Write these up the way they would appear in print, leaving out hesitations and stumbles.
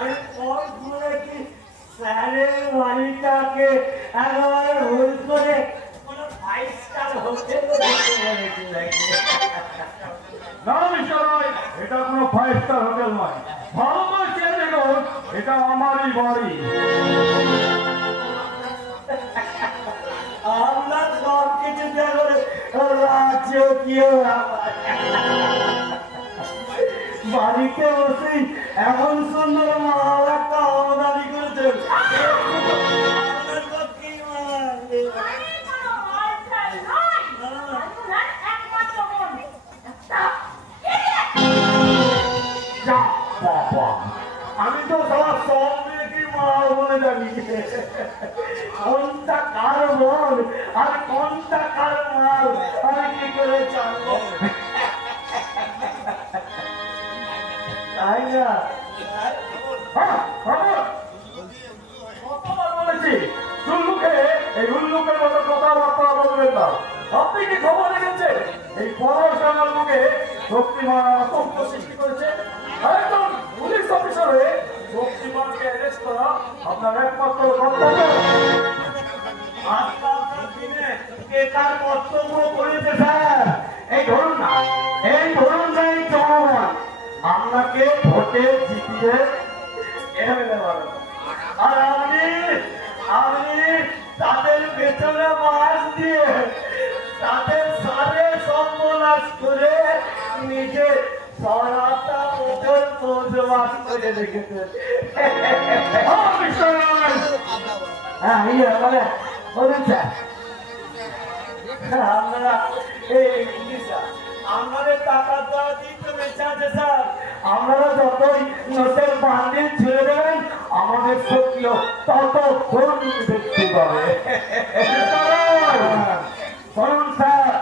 আমি কল করে কি স্যারের বাড়িটাকে একেবারে ভুল করে কোনো 5 স্টার হোটেলে দেখতে বলেছি নাকি? না মিস্টার রায়, এটা কোনো 5 স্টার হোটেল নয়। ভালো করে চেয়ে দেখুন, এটা আমারই বাড়ি। আমরা সব কিছু দেখে রাজকীয় বাড়িতে বসেই এমন সুন্দর মাল একটা আমদানি করেছেন। আমি তো সবার সব মেয়েকে মাল বলে জানি, কোনটা কার মন আর কোনটা কার মাল আমি কি করে জানবো? তাই না? কতবার বলেছি উল্লুকে এই উল্লুকের মতো কথাবার্তা বলবেন না। আপনি কি খবর রেখেছেন এই পড়াশোনার মুখে শক্তিমান আতঙ্ক সৃষ্টি করেছে? একজন পুলিশ অফিসার হয়ে শক্তিমানকে অ্যারেস্ট করা আপনার একমাত্র কর্তব্য। আজকালকার দিনে কে কার কর্তব্য করেছে স্যার? এই ধরুন না, এই জনগণ আপনাকে ভোটে জিতিয়ে এনে দেওয়ার, আর আপনি তাদের পেছনে মাস দিয়ে তাদের সারে সর্বনাশ করে নিজে সরাটা ওদের বসবাস করে রেখেছেন। হ্যাঁ বলে বলুন স্যার, আপনারা আমাদের টাকা দেওয়া দিতে বেঁচে আছে স্যার। আপনারা যতই নোটের বান্ডিল ছেড়ে দেবেন আমাদের শক্তিও তত গুণ বৃদ্ধি পাবে। বলুন স্যার,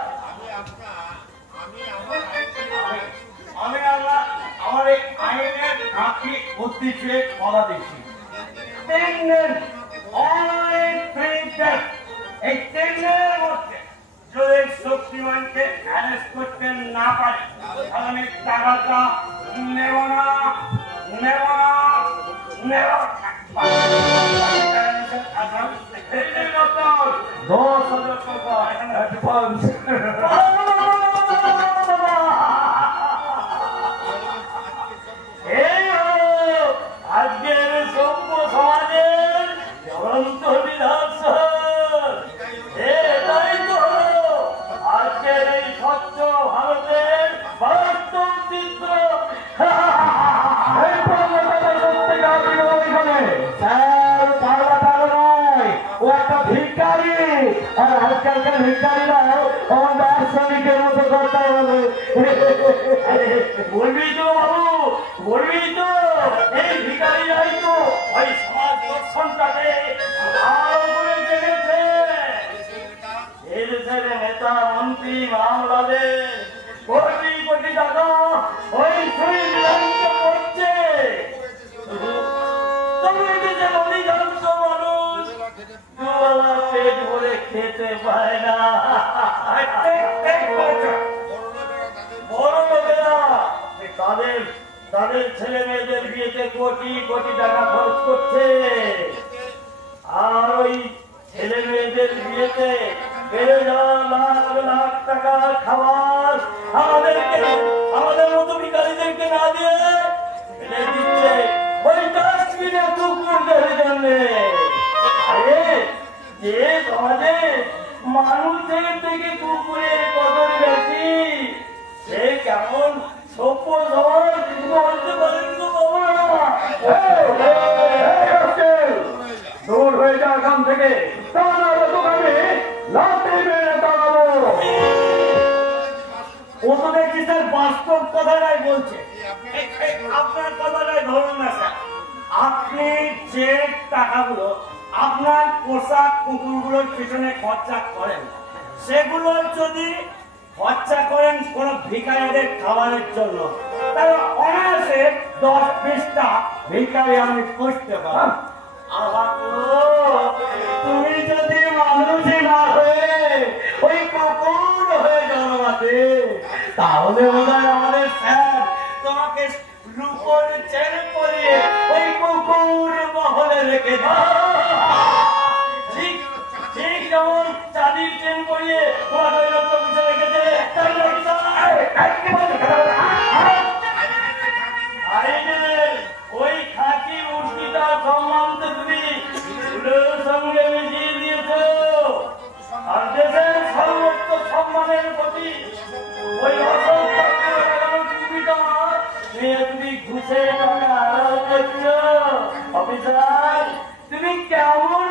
আমি আমার এই আইনের ঘাঁটি বুদ্ধি চেয়ে বলা দেখি। 3 দিন অনেক 3 দিন, এই 3 দিনের মধ্যে যদি শক্তিমানকে অ্যারেস্ট করতে না পারে তাহলে টাকাটা নেব না। 10,000 টাকা অ্যাডভান্স। আজকের সভ্য সমাজের জ্বলন্ত নিদর্শন এটাই তো হলো আজকের এই স্বচ্ছ ভারতের বাস্তব চিত্র। ও একটা ভিখারি, আর আজকালকার ভিখারিরাও আমার শ্রমিকের মতো কথা বলে। বলবি তো বাবু, বলবি তো, এই ভিখারিরাই তো ওই সমাজ দর্শনটাকে ভালো করে দেখেছে। এই দেশের নেতা মন্ত্রী মামলাদের কোটি কোটি টাকা ওই সুইচ ব্যাংকে পড়ছে। তবে এই দেশের অধিকাংশ মানুষ দুবেলা পেট ভরে খেতে পায় না। বড় লোকেরা তাদের ছেলে মেয়েদের বিয়েতে কোটি কোটি টাকা খরচ করছে, আর ওই ছেলে মেয়েদের বিয়েতে বেড়ে যাওয়া লাখ লাখ টাকা খাবার আমাদের মতো ভিখারিদেরকে না দিয়ে ফেলে দিচ্ছে ওই ডাস্টবিনে কুকুরদের জন্য। আরে যে সমাজে মানুষের থেকে কুকুরের কদর বেশি, সে কেমন সভ্য সমাজ বলতে পারেন তো বাবা? দূর হয়ে যা এখান থেকে, ও তো দেখছি স্যার বাস্তব কথাটাই বলছে। আপনার কথাটাই ধরুন না স্যার, আপনি যে টাকাগুলো আপনার পোশাক কুকুরগুলোর পিছনে খরচা করেন, সেগুলো যদি খরচা করেন কোন ভিখারিদের খাবারের জন্য, তাহলে অনায়াসে 10-20টা ভিখারি আমি পুষতে পারি। তুমি যদি মানুষই না হয়ে ওই কুকুর হয়ে জন্মাতে, তাহলে বোধ হয় আমাদের স্যার তোমাকে রূপর চেন পরিয়ে রেখে ঠিক ঠিক যেমন চাঁদির ট্রেন করিয়ে তোমার ওই লোকটা পিছিয়ে রেখেছে তাই নাকি আরে ওই খাকি মূর্তিটা সম্মান তো তুমি ফুলের সঙ্গে মিশিয়ে দিয়েছ আর দেশের সর্বোচ্চ সম্মানের প্রতি ওই তুমি ঘুষে টাকা আড়াল করছ অফিসার তুমি কেমন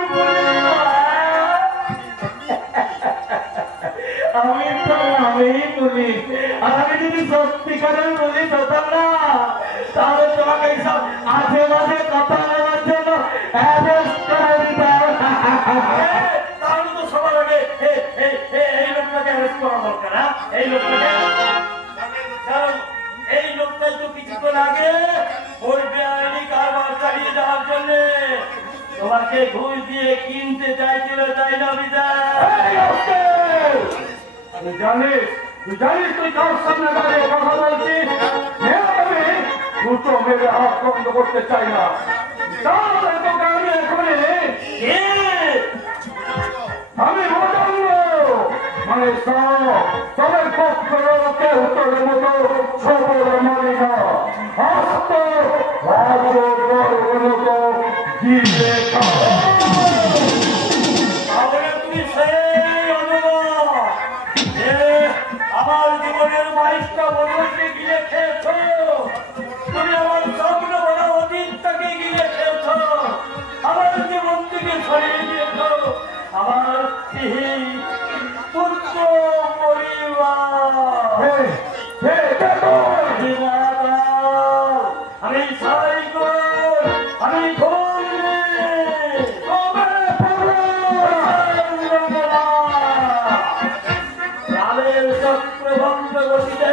আমি পুলিশ আর আমি যদি সত্যিকারের পুলিশ হতাম না তাহলে তোমাকে এইসব আজে বাজে কথা বলার জন্য অ্যারেস্ট করে দিতাম তাহলে তো সবার আগে এই লোকটাকে অ্যারেস্ট করা দরকার না এই লোকটাকে কারণ এই লোকটাই তো কিছুক্ষণ আগে ওই বেআইনি কারবার চালিয়ে যাওয়ার জন্য তোমাকে ঘুষ দিয়ে কিনতে চাইছিল তাই না তুই জানিস তুই কার সামনে দাঁড়িয়ে কথা বলছিস আমি দুটো মেরে হাত বন্ধ করতে চাই না আমি মানে সবাই পক্ষ কেউ তোর মতো সবল মানি না হস্ত গিয়ে তুমি সেই অনুভব আমার জীবনের 22টা বছরকে গিয়ে খেয়েছ তুমি আমার স্বপ্ন বড় অতীতটাকে গিয়ে খেয়েছ আমার জীবন থেকে ছড়িয়ে দিয়েছ আমার পুত্র পরিবার আমি সাইকল আমি চক্রবন্ধ গতিতে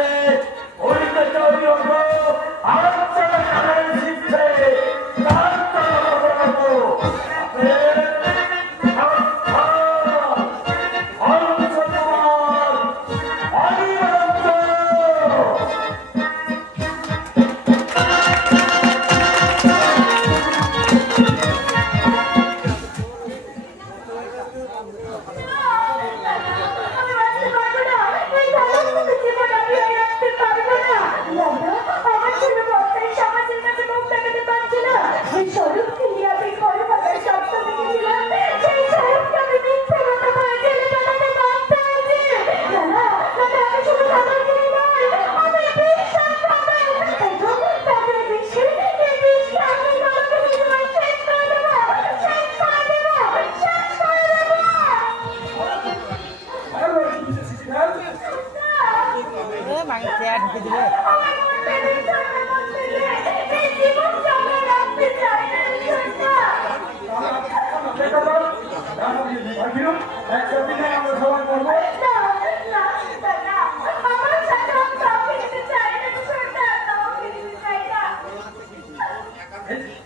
উল্টে চৌরি ওঠো আলোচনার শিখছে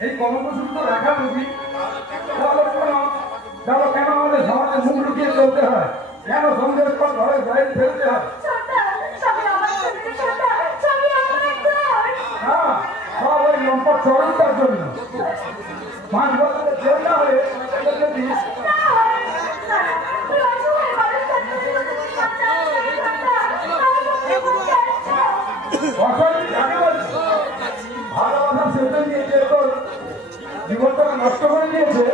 এই কর্মসূচি তো রাখা উচিত কেন আমাদের সমাজে মুখ লুকিয়ে চলতে হয় কেন সন্দেহের পর ঘরের বাইরে ফেলতে হয় হ্যাঁ সব ওই লম্পট চরণটার জন্য 5 বছরের জেল না হয়ে ভালোবাসা সেটা নিয়েছে তোর জীবনটাকে নষ্ট করে দিয়েছে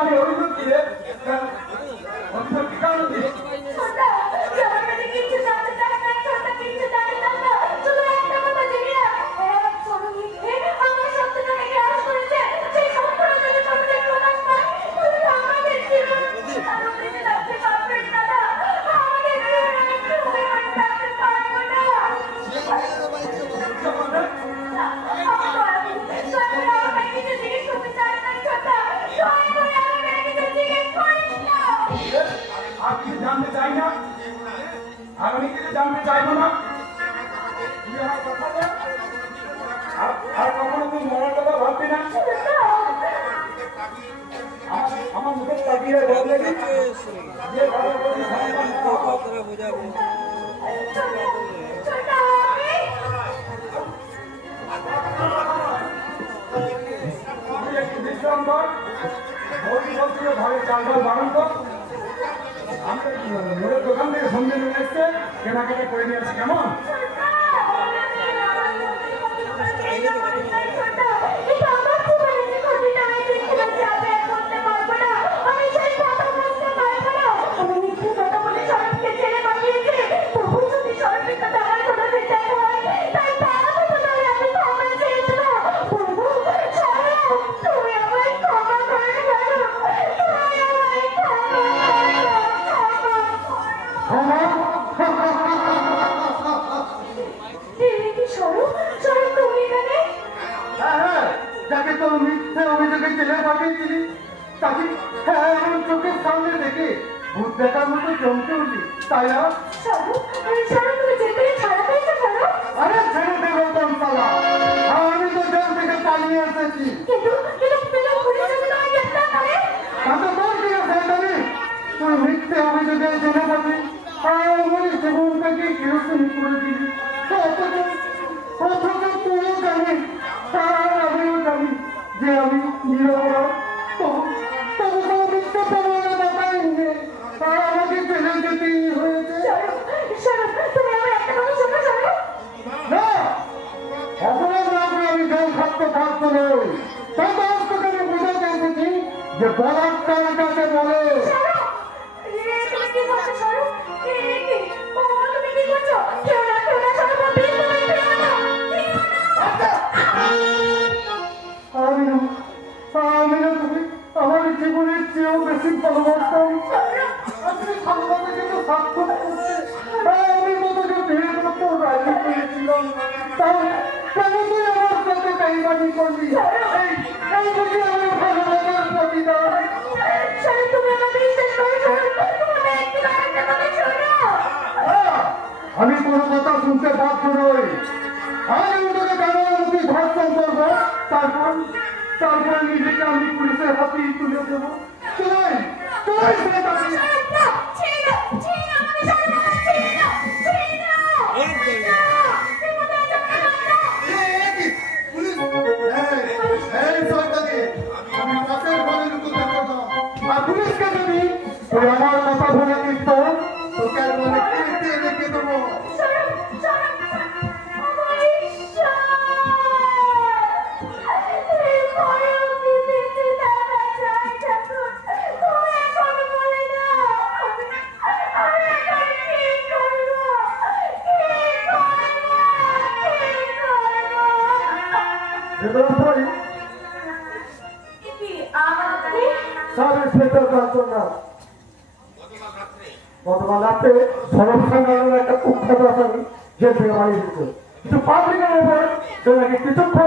আমি অভিযোগ দিয়ে কারণ দিয়ে বিশ্রাম কর। বৌদি বলছিল ঘরে চালডাল বানান কর। আমরা মোড়ের দোকান থেকে সন্ধ্যে নিয়ে এসছে, কেনাকাটা করে নিয়ে আসি। কেমন? যাকে তোর মিথ্যে অভিযোগে জেলে পাঠিয়েছিলি তাকে এমন চোখের সামনে দেখে ভূত দেখার মতো চমকে উঠলি, তাই না? আরে ছেড়ে দে রতন শালা, আমি তো জেল থেকে পালিয়ে এসেছি। তাতে তোর কি আছে জানি? তুই মিথ্যে অভিযোগে জেলে পাবি আর আমার জীবনটাকে কিরকম করে দিলি। অথচ তুইও জানিস আর আমিও জানি যে আমি নিরপরাধ। তবু মিথ্যে প্রমাণে দেখাইনি আর আমাকে জেলে যেতেই হয়েছে। না, অপরাধ না করে আমি জেল থাকতে পারতো নই। তাই তো তোকে আমি বোঝাতে এসেছি যে বলাৎকার কাকে বলে। আমি না তুমি আমার জীবনের চেয়েও বেশি ভালোবাসতাম। আমি ভালোবাসা কিন্তু সার্থক করতে আমি তোমাকে বিয়ে করতে রাজি করেছিলাম। তাও কেন তুই আমার সাথে বেইমানি করলি? এই বুঝি আমার ভালোবাসার প্রতিদান। আমি কোনো কথা শুনতে বাধ্য নই। আমি ওটাকে কারামুখী ধর্ষণ করবো, তারপর নিজেকে আমি পুলিশের হাতে তুলে দেবো। পুলিশকে যদি তুই আমার কথা বলে দিস তো তোকে রেখে দেবো। গতকাল রাত্রে সরব সংগ্রামের একটা কুখ্যাত আসামি জেল থেকে বাড়ি দিচ্ছে। কিন্তু পাবলিকের উপর কিছুক্ষণ